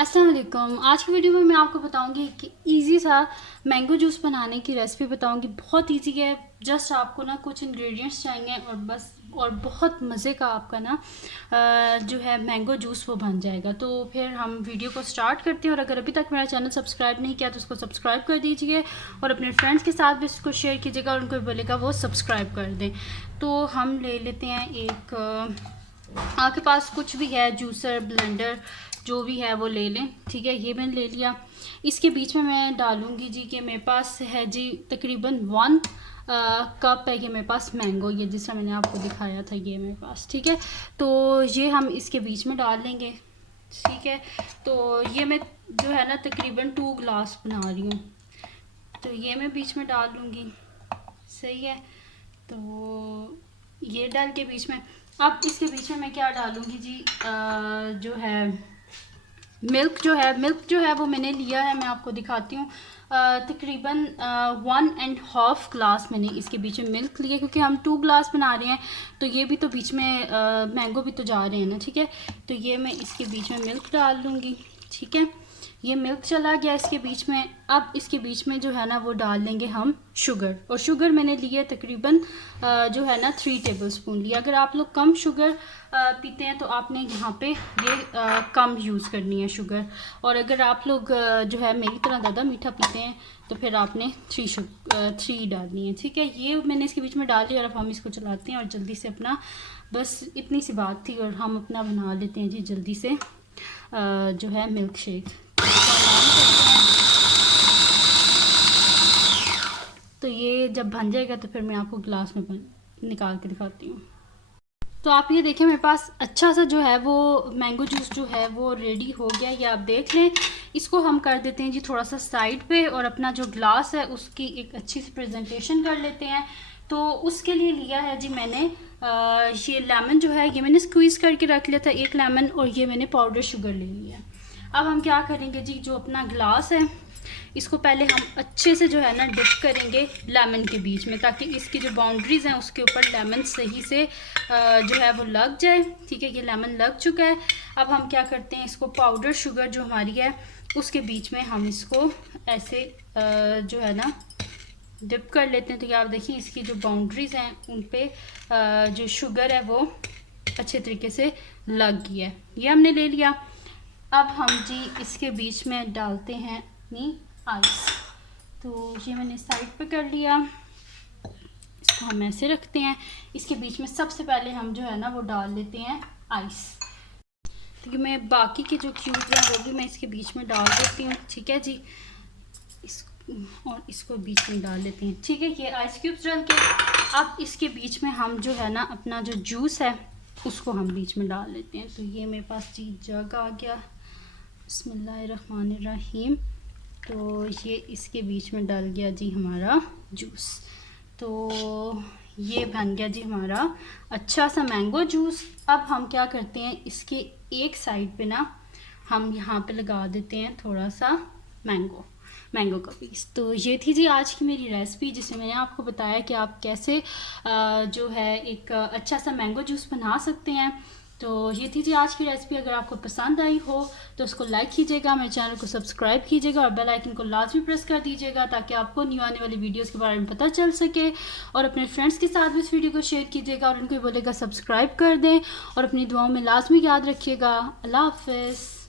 अस्सलाम वालेकुम। आज की वीडियो में मैं आपको बताऊंगी कि इजी सा मैंगो जूस बनाने की रेसिपी बताऊंगी। बहुत इजी है, जस्ट आपको ना कुछ इंग्रेडिएंट्स चाहिए और बस, और बहुत मज़े का आपका ना जो है मैंगो जूस वो बन जाएगा। तो फिर हम वीडियो को स्टार्ट करते हैं। और अगर अभी तक मेरा चैनल सब्सक्राइब नहीं किया तो उसको सब्सक्राइब कर दीजिए और अपने फ्रेंड्स के साथ भी इसको शेयर कीजिएगा और उनको बोलेगा वो सब्सक्राइब कर दें। तो हम ले लेते हैं एक आपके पास कुछ भी है, जूसर, ब्लेंडर, जो भी है वो ले लें। ठीक है, ये मैंने ले लिया। इसके बीच में मैं डालूंगी जी कि मेरे पास है जी तकरीबन 1 कप है ये मेरे पास मैंगो, ये जिस तरह मैंने आपको दिखाया था ये मेरे पास। ठीक है, तो ये हम इसके बीच में डाल लेंगे। ठीक है, तो ये मैं जो है ना तकरीबन 2 गिलास बना रही हूँ, तो ये मैं बीच में डाल लूँगी। सही है, तो ये डाल के बीच में, अब इसके बीच में मैं क्या डालूँगी जी, जो है मिल्क जो है वो मैंने लिया है, मैं आपको दिखाती हूँ। तकरीबन 1.5 ग्लास मैंने इसके बीच में मिल्क लिया, क्योंकि हम 2 ग्लास बना रहे हैं तो ये भी तो बीच में मैंगो भी तो जा रहे हैं ना। ठीक है, तो ये मैं इसके बीच में मिल्क डाल दूँगी। ठीक है, ये मिल्क चला गया इसके बीच में। अब इसके बीच में जो है ना वो डाल लेंगे हम शुगर, और शुगर मैंने लिए तकरीबन जो है ना 3 टेबलस्पून लिया। अगर आप लोग कम शुगर पीते हैं तो आपने यहाँ पे ये कम यूज़ करनी है शुगर, और अगर आप लोग जो है मेरी तरह ज़्यादा मीठा पीते हैं तो फिर आपने 3 डालनी है। ठीक है, ये मैंने इसके बीच में डाल लिया और अब हम इसको चलाते हैं और जल्दी से अपना, बस इतनी सी बात थी और हम अपना बना लेते हैं जी जल्दी से जो है मिल्क शेक। तो ये जब बन जाएगा तो फिर मैं आपको गिलास में निकाल के दिखाती हूँ। तो आप ये देखें, मेरे पास अच्छा सा जो है वो मैंगो जूस जो है वो रेडी हो गया, ये आप देख लें। इसको हम कर देते हैं जी थोड़ा सा साइड पे, और अपना जो ग्लास है उसकी एक अच्छी सी प्रेजेंटेशन कर लेते हैं। तो उसके लिए लिया है जी मैंने ये लेमन जो है ये मैंने स्क्वीज़ करके रख लिया था, एक लेमन, और ये मैंने पाउडर शुगर ले लिया। अब हम क्या करेंगे जी, जो अपना ग्लास है इसको पहले हम अच्छे से जो है ना डिप करेंगे लेमन के बीच में, ताकि इसकी जो बाउंड्रीज़ हैं उसके ऊपर लेमन सही से जो है वो लग जाए। ठीक है, ये लेमन लग चुका है। अब हम क्या करते हैं, इसको पाउडर शुगर जो हमारी है उसके बीच में हम इसको ऐसे जो है ना डिप कर लेते हैं। तो ये आप देखिए इसकी जो बाउंड्रीज़ हैं उन पर जो शुगर है वो अच्छे तरीके से लग गई है। ये हमने ले लिया। अब हम जी इसके बीच में डालते हैं अपनी आइस। तो ये मैंने साइड पे कर लिया, इसको हम ऐसे रखते हैं। इसके बीच में सबसे पहले हम जो है ना वो डाल लेते हैं आइस। तो मैं बाकी के जो क्यूब्स हैं वो भी मैं इसके बीच में डाल देती हूँ। ठीक है जी, और इसको बीच में डाल लेते हैं। ठीक है, ये आइस क्यूब्स डाल के अब इसके बीच में हम जो है ना अपना जो जूस है उसको हम बीच में डाल लेते हैं। तो ये मेरे पास जी जग आ गया, बिस्मिल्लाहिर्रहमानिर्रहीम। तो ये इसके बीच में डल गया जी हमारा जूस। तो ये बन गया जी हमारा अच्छा सा मैंगो जूस। अब हम क्या करते हैं, इसके एक साइड पे ना हम यहाँ पे लगा देते हैं थोड़ा सा मैंगो का पीस। तो ये थी जी आज की मेरी रेसिपी, जिसमें मैंने आपको बताया कि आप कैसे जो है एक अच्छा सा मैंगो जूस बना सकते हैं। तो ये थी जी आज की रेसिपी। अगर आपको पसंद आई हो तो उसको लाइक कीजिएगा, मेरे चैनल को सब्सक्राइब कीजिएगा और बेल आइकन को लाजमी प्रेस कर दीजिएगा, ताकि आपको न्यू आने वाली वीडियोस के बारे में पता चल सके। और अपने फ्रेंड्स के साथ भी इस वीडियो को शेयर कीजिएगा और उनको बोलेगा सब्सक्राइब कर दें, और अपनी दुआओं में लाजमी याद रखिएगा। अल्लाह हाफ़िज़।